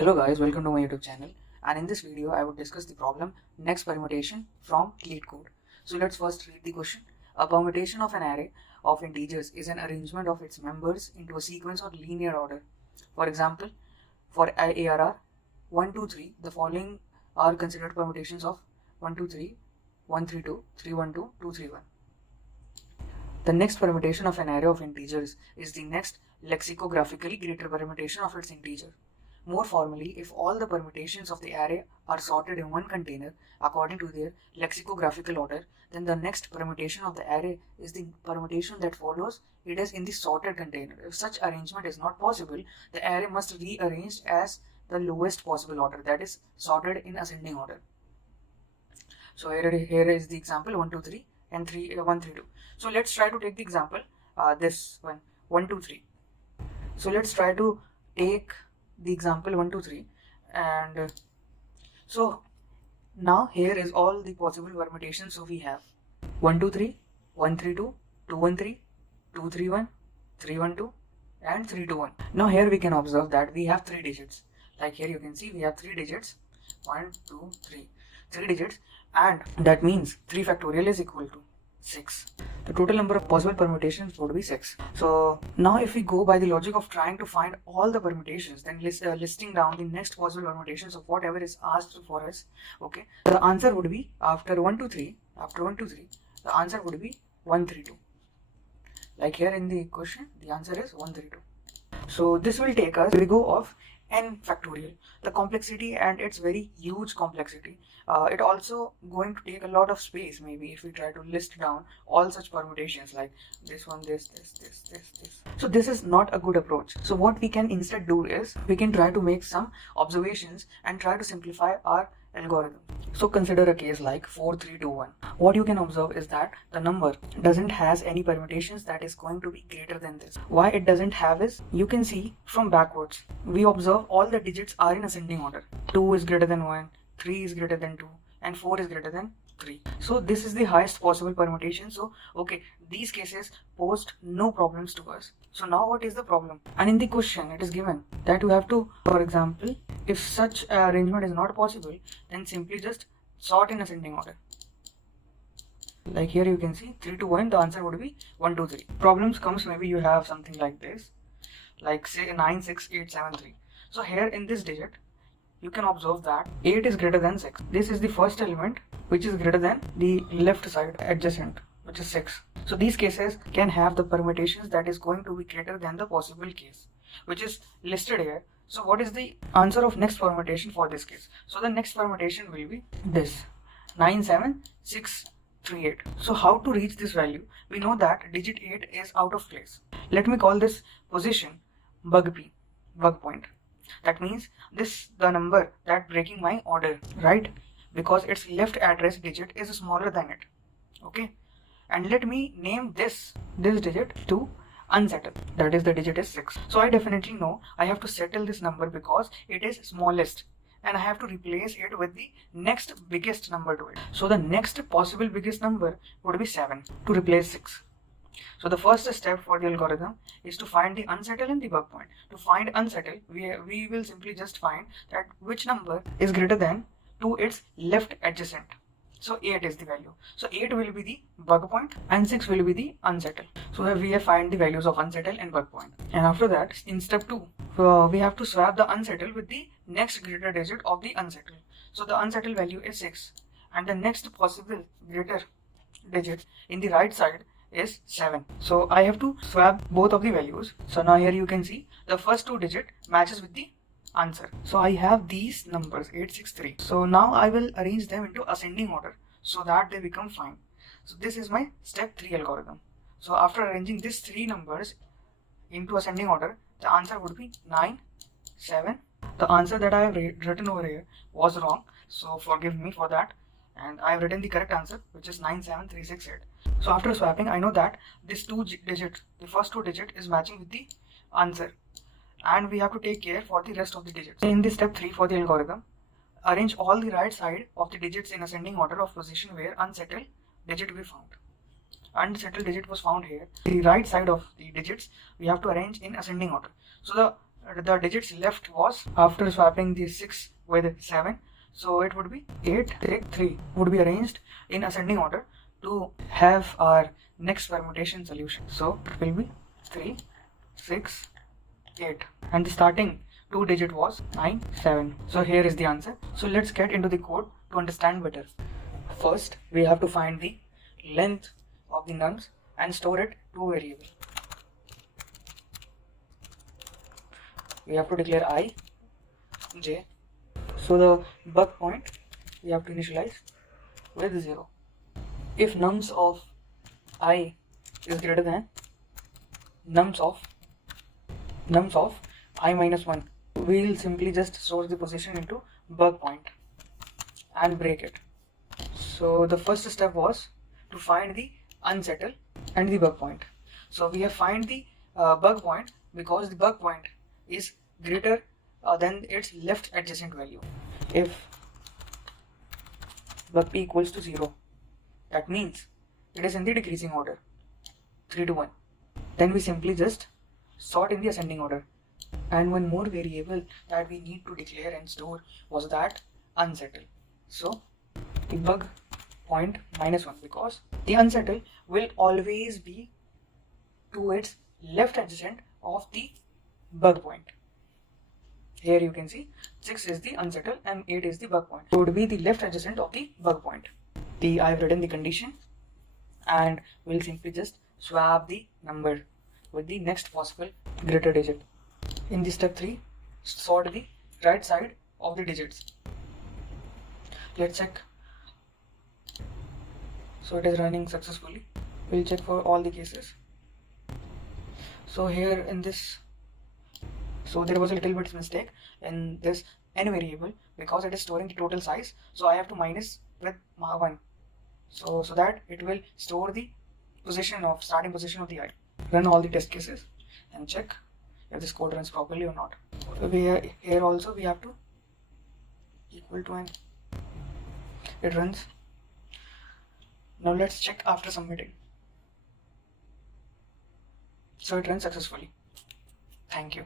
Hello guys, welcome to my YouTube channel, and in this video I would discuss the problem next permutation from LeetCode. So let's first read the question. A permutation of an array of integers is an arrangement of its members into a sequence or linear order. For example, for ARR 1, 2, 3, the following are considered permutations of 1, 2, 3, 1, 3, 2, 3, 1, 2, 2, 3, 1. The next permutation of an array of integers is the next lexicographically greater permutation of its integer. More formally, if all the permutations of the array are sorted in one container according to their lexicographical order, then the next permutation of the array is the permutation that follows it is in the sorted container. If such arrangement is not possible, the array must be rearranged as the lowest possible order, that is, sorted in ascending order. So here is the example 1, 2, 3 and 1, 3, 2. So let's try to take the example this one 1, 2, 3. So let's try to take the example 1, 2, 3, and so now here is all the possible permutations. So we have 1, 2, 3, 1, 3, 2, 2, 1, 3, 2, 3, 1, 3, 1, 2, and 3, 2, 1. Now here we can observe that we have 3 digits. Like here you can see we have 3 digits, 1, 2, 3 digits, and that means 3 factorial is equal to 6. The total number of possible permutations would be 6. So now if we go by the logic of trying to find all the permutations, then listing down the next possible permutations of whatever is asked for us, okay, the answer would be after 1, 2, 3, the answer would be 1, 3, 2. Like here in the question, the answer is 1, 3, 2. So this will take us to the go of n factorial, the complexity, and it's very huge complexity. It also going to take a lot of space maybe if we try to list down all such permutations like this one, this. So this is not a good approach. So what we can instead do is we can try to make some observations and try to simplify our algorithm. So consider a case like 4, 3, 2, 1. What you can observe is that the number doesn't has any permutations that is going to be greater than this. Why it doesn't have is, you can see from backwards, we observe all the digits are in ascending order. 2 is greater than 1, 3 is greater than 2, and 4 is greater than 3. So this is the highest possible permutation. So okay, these cases posed no problems to us. So now what is the problem? And in the question it is given that you have to, for example, if such arrangement is not possible, then simply just sort in ascending order. Like here you can see 3 to 1, the answer would be 1, 2, 3. Problems comes, maybe you have something like this, like say 9, 6, 8, 7, 3. So here in this digit you can observe that 8 is greater than 6. This is the first element which is greater than the left side adjacent, which is 6. So these cases can have the permutations that is going to be greater than the possible case, which is listed here. So what is the answer of next permutation for this case? So the next permutation will be this 9, 7, 6, 3, 8. So how to reach this value? We know that digit 8 is out of place. Let me call this position bug point. That means this the number that breaking my order, right? Because its left address digit is smaller than it. Okay, and let me name this digit to unsettle, that is the digit is 6. So I definitely know I have to settle this number because it is smallest, and I have to replace it with the next biggest number to it. So the next possible biggest number would be 7 to replace 6. So the first step for the algorithm is to find the unsettle and the bug point. To find unsettle, we will simply just find that which number is greater than to its left adjacent. So 8 is the value. So 8 will be the bug point and 6 will be the unsettle. So here we have find the values of unsettle and bug point. And after that, in step 2, we have to swap the unsettle with the next greater digit of the unsettle. So the unsettle value is 6 and the next possible greater digit in the right side is 7. So I have to swap both of the values. So now here you can see the first 2 digit matches with the answer. So I have these numbers 8, 6, 3. So now I will arrange them into ascending order so that they become fine. So this is my step 3 algorithm. So after arranging these 3 numbers into ascending order, the answer would be 9, 7. The answer that I have written over here was wrong, so forgive me for that, and I have written the correct answer, which is 9, 7, 3, 6, 8. So after swapping, I know that this 2 digit, the first 2 digit is matching with the answer, and we have to take care for the rest of the digits. In this step 3 for the algorithm, arrange all the right side of the digits in ascending order of position where unsettled digit we found. Unsettled digit was found here. The right side of the digits we have to arrange in ascending order. So the the digits left was, after swapping the 6 with 7, so it would be 8, 6, 3 would be arranged in ascending order to have our next permutation solution. So it will be 3, 6, 8, and the starting 2-digit was 9, 7. So here is the answer. So let's get into the code to understand better. First, we have to find the length of the nums and store it to variable. We have to declare I, j. So the bug point we have to initialize with 0. If nums of I is greater than nums of I minus 1, we will simply just store the position into bug point and break it. So the first step was to find the unsettle and the bug point. So we have find the bug point because the bug point is greater than its left adjacent value. If bug p equals to 0, that means it is in the decreasing order, 3 to 1. Then we simply just sort in the ascending order. And one more variable that we need to declare and store was that unsettle. So the bug point minus 1, because the unsettle will always be to its left adjacent of the bug point. Here you can see 6 is the unsettle and 8 is the bug point. So it would be the left adjacent of the bug point. I have written the condition and we'll simply just swap the number with the next possible greater digit. In the step 3, sort the right side of the digits. Let's check. So it is running successfully. We'll check for all the cases. So here in this, so there was a little bit mistake in this n variable because it is storing the total size. So I have to minus with 1. So that it will store the starting position of the I. Run all the test cases and check if this code runs properly or not. Here also we have to equal to n. It runs. Now let's check after submitting. So it runs successfully. Thank you.